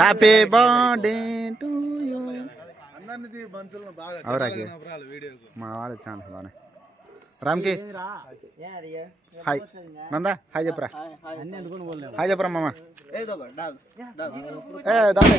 Happy birthday to you అవరాకి. మా వాడు ఛాన్స్ బానే. రామ్కి. హాయ్ నందా హాయ్ చెప్పరా. హాయ్ చెప్పరా మామ. ఏ డాలే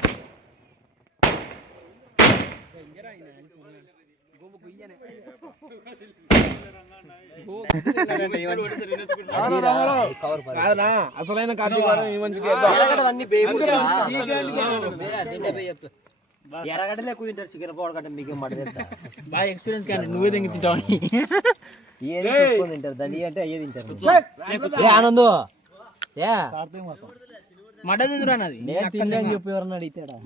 అసలైన ఎర్రగడ్డలు ఎక్కువ తింటారు చికెన్ పౌడర్ కంటే మీకేం మాట బాగా ఎక్స్పీరియన్స్ కానీ నువ్వే తింటావు ఏది తింటారు దాన్ని అంటే అయ్యే తింటారు ఏ ఆనందు ఏ మటన్ తిందురా నాది నేను తిండి అని చెప్పి ఎవరన్నా అడిగితాడా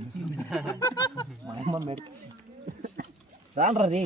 మా అమ్మ మెడ రాను రీ